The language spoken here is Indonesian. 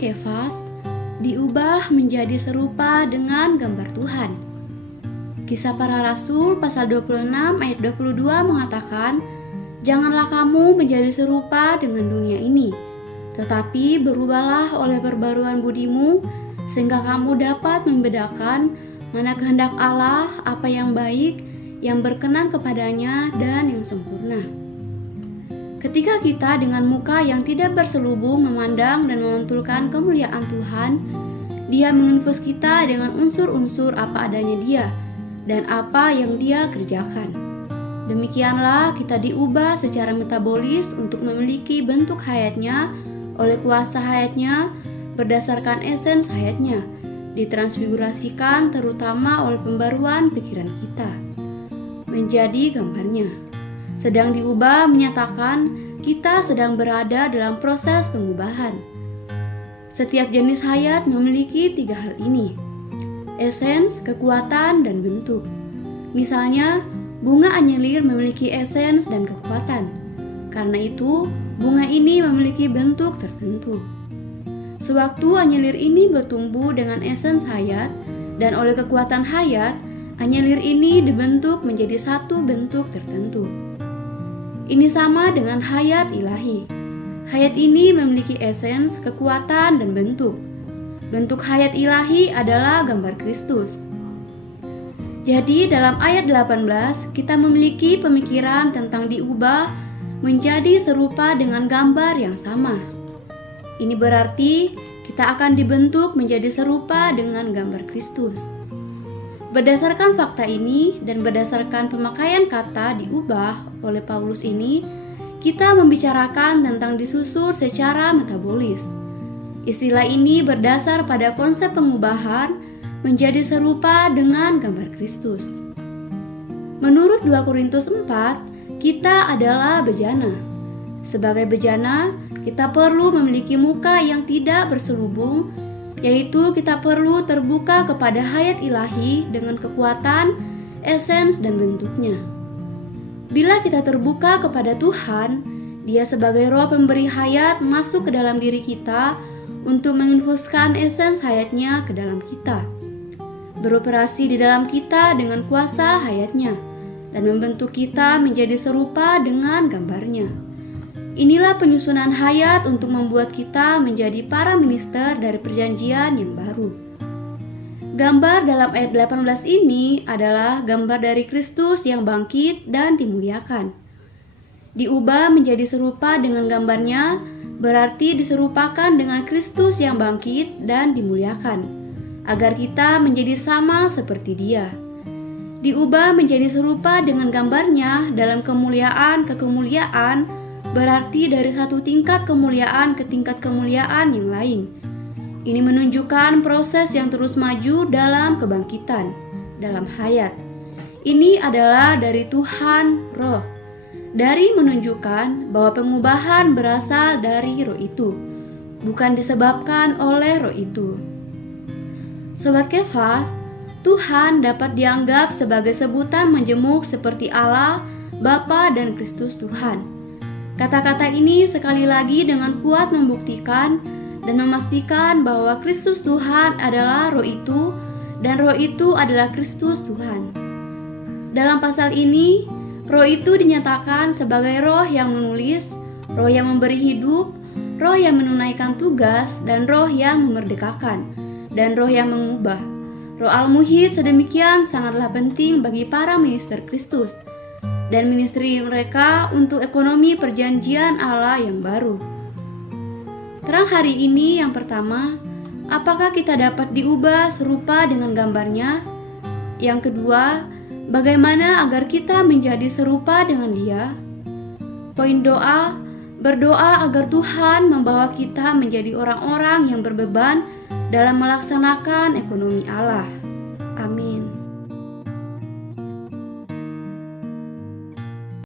Kefas diubah menjadi serupa dengan gambar Tuhan. Kisah Para Rasul pasal 26 ayat 22 mengatakan, "Janganlah kamu menjadi serupa dengan dunia ini, tetapi berubahlah oleh perbaruan budimu, sehingga kamu dapat membedakan mana kehendak Allah, apa yang baik, yang berkenan kepadanya, dan yang sempurna." Ketika kita dengan muka yang tidak berselubung memandang dan memantulkan kemuliaan Tuhan, Dia menginfus kita dengan unsur-unsur apa adanya Dia dan apa yang Dia kerjakan. Demikianlah kita diubah secara metabolis untuk memiliki bentuk hayatnya oleh kuasa hayatnya berdasarkan esens hayatnya, ditransfigurasikan terutama oleh pembaruan pikiran kita menjadi gambarnya. Sedang diubah menyatakan kita sedang berada dalam proses pengubahan. Setiap jenis hayat memiliki 3 hal ini: esens, kekuatan, dan bentuk. Misalnya, bunga anyelir memiliki esens dan kekuatan. Karena itu, bunga ini memiliki bentuk tertentu. Sewaktu anyelir ini bertumbuh dengan esens hayat dan oleh kekuatan hayat, anyelir ini dibentuk menjadi satu bentuk tertentu. Ini sama dengan hayat ilahi. Hayat ini memiliki esens, kekuatan, dan bentuk. Bentuk hayat ilahi adalah gambar Kristus. Jadi dalam ayat 18 kita memiliki pemikiran tentang diubah menjadi serupa dengan gambar yang sama. Ini berarti kita akan dibentuk menjadi serupa dengan gambar Kristus. Berdasarkan fakta ini dan berdasarkan pemakaian kata diubah oleh Paulus ini, kita membicarakan tentang disusur secara metabolis. Istilah ini berdasar pada konsep pengubahan menjadi serupa dengan gambar Kristus. Menurut 2 Korintus 4, kita adalah bejana. Sebagai bejana, kita perlu memiliki muka yang tidak berselubung, yaitu kita perlu terbuka kepada hayat ilahi dengan kekuatan, esens, dan bentuknya. Bila kita terbuka kepada Tuhan, Dia sebagai roh pemberi hayat masuk ke dalam diri kita untuk menginfuskan esens hayatnya ke dalam kita, beroperasi di dalam kita dengan kuasa hayatnya, dan membentuk kita menjadi serupa dengan gambarnya. Inilah penyusunan hayat untuk membuat kita menjadi para minister dari perjanjian yang baru. Gambar dalam ayat 18 ini adalah gambar dari Kristus yang bangkit dan dimuliakan. Diubah menjadi serupa dengan gambarnya berarti diserupakan dengan Kristus yang bangkit dan dimuliakan, agar kita menjadi sama seperti Dia. Diubah menjadi serupa dengan gambarnya dalam kemuliaan ke kemuliaan berarti dari satu tingkat kemuliaan ke tingkat kemuliaan yang lain. Ini menunjukkan proses yang terus maju dalam kebangkitan, dalam hayat. Ini adalah dari Tuhan Roh. Dari menunjukkan bahwa pengubahan berasal dari Roh itu, bukan disebabkan oleh Roh itu. Sobat Kefas, Tuhan dapat dianggap sebagai sebutan menjemuk seperti Allah, Bapa, dan Kristus Tuhan. Kata-kata ini sekali lagi dengan kuat membuktikan dan memastikan bahwa Kristus Tuhan adalah Roh itu dan Roh itu adalah Kristus Tuhan. Dalam pasal ini, Roh itu dinyatakan sebagai Roh yang menulis, Roh yang memberi hidup, Roh yang menunaikan tugas, dan Roh yang memerdekakan, dan Roh yang mengubah. Roh Al-Muhid sedemikian sangatlah penting bagi para minister Kristus dan ministry mereka untuk ekonomi perjanjian Allah yang baru. Terang hari ini yang pertama, apakah kita dapat diubah serupa dengan gambarnya? Yang kedua, bagaimana agar kita menjadi serupa dengan Dia? Poin doa, berdoa agar Tuhan membawa kita menjadi orang-orang yang berbeban dalam melaksanakan ekonomi Allah.